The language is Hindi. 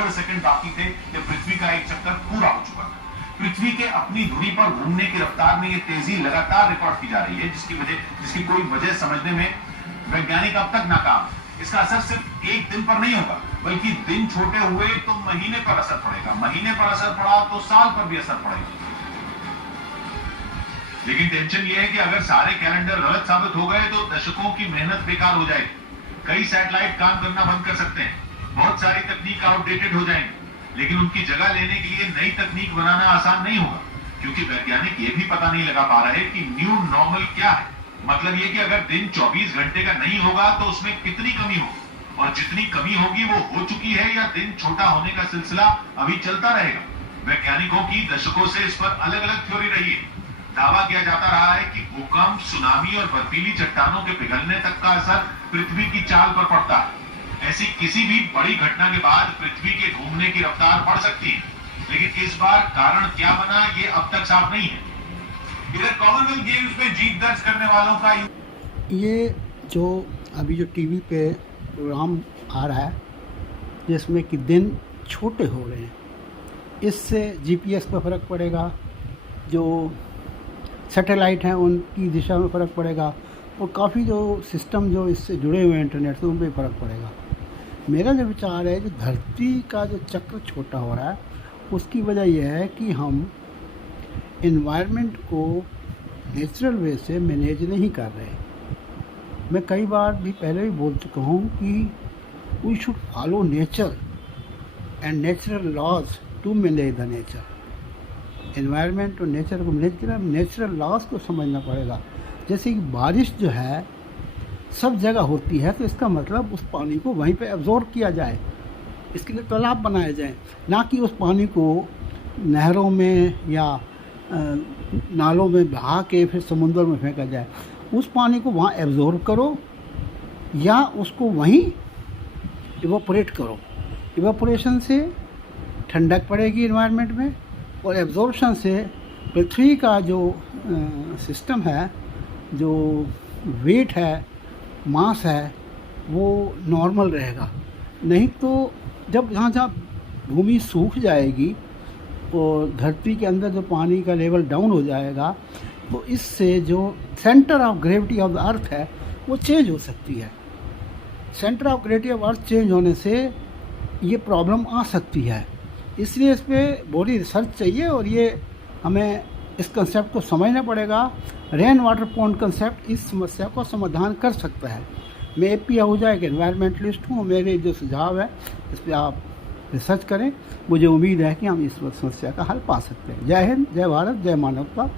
1.5 सेकंड बाकी थे कि पृथ्वी का एक चक्कर पूरा हो चुका था। पृथ्वी के अपनी धुरी पर घूमने की रफ्तार में ये तेजी लगातार रिकॉर्ड की जा रही है, जिसकी कोई वजह समझने में वैज्ञानिक अब तक नाकाम है। इसका असर सिर्फ एक दिन पर नहीं होगा, बल्कि दिन छोटे हुए तो महीने पर असर पड़ेगा, महीने पर असर पड़ा तो साल पर भी असर पड़ेगा। लेकिन टेंशन यह है कि अगर सारे कैलेंडर गलत साबित हो गए तो दशकों की मेहनत बेकार हो जाएगी। कई सैटेलाइट काम करना बंद कर सकते हैं, बहुत सारी तकनीक आउटडेटेड हो जाएंगी, लेकिन उनकी जगह लेने के लिए नई तकनीक बनाना आसान नहीं होगा, क्योंकि वैज्ञानिक ये भी पता नहीं लगा पा रहे कि न्यू नॉर्मल क्या है। मतलब ये कि अगर दिन 24 घंटे का नहीं होगा तो उसमें कितनी कमी होगी, और जितनी कमी होगी वो हो चुकी है या दिन छोटा होने का सिलसिला अभी चलता रहेगा। वैज्ञानिकों की दशकों से इस पर अलग अलग थ्योरी रही है। दावा किया जाता रहा है कि भूकंप, सुनामी और बर्फीली चट्टानों के पिघलने तक का असर पृथ्वी की चाल पर पड़ता है। ऐसी किसी भी बड़ी घटना के बाद पृथ्वी के घूमने की रफ्तार बढ़ सकती है, लेकिन इस बार कारण क्या बना ये अब तक साफ नहीं है। इधर कॉमनवेल्थ गेम्स में जीत दर्ज करने वालों का ये जो अभी जो टीवी पे प्रोग्राम आ रहा है जिसमें कि दिन छोटे हो रहे हैं, इससे जीपीएस पर फ़र्क पड़ेगा, जो सैटेलाइट हैं उनकी दिशा में फ़र्क पड़ेगा, और काफ़ी जो सिस्टम जो इससे जुड़े हुए हैं इंटरनेट से उन पर फ़र्क पड़ेगा। मेरा जो विचार है, जो धरती का जो चक्र छोटा हो रहा है उसकी वजह यह है कि हम एनवायरनमेंट को नेचुरल वे से मैनेज नहीं कर रहे। मैं कई बार भी पहले भी बोल चुका हूँ कि we should follow nature and natural laws to manage the nature. Environment और नेचर को मैनेज करना, नेचुरल लॉज को समझना पड़ेगा। जैसे कि बारिश जो है सब जगह होती है, तो इसका मतलब उस पानी को वहीं पे एब्जॉर्ब किया जाए, इसके लिए तालाब बनाए जाएं, ना कि उस पानी को नहरों में या नालों में बहा के फिर समुद्र में फेंका जाए। उस पानी को वहाँ एब्जॉर्ब करो या उसको वहीं इवोपरेट करो। इवोपरेशन से ठंडक पड़ेगी एनवायरनमेंट में, और एब्जॉर्प्शन से पृथ्वी का जो सिस्टम है, जो वेट है, मास है, वो नॉर्मल रहेगा। नहीं तो जब जहाँ भूमि सूख जाएगी और धरती के अंदर जो पानी का लेवल डाउन हो जाएगा, तो इससे जो centre of gravity of the earth है वो चेंज हो सकती है। Centre of gravity of earth change होने से ये प्रॉब्लम आ सकती है। इसलिए इस पर बड़ी रिसर्च चाहिए, और ये हमें इस कंसेप्ट को समझना पड़ेगा। रेन वाटर पॉन्ड कंसेप्ट इस समस्या को समाधान कर सकता है। मैं AP आहूजा एक एनवायरमेंटलिस्ट हूँ, मेरे जो सुझाव है इस पर आप रिसर्च करें। मुझे उम्मीद है कि हम इस समस्या का हल पा सकते हैं। जय हिंद, जय भारत, जय मानवता।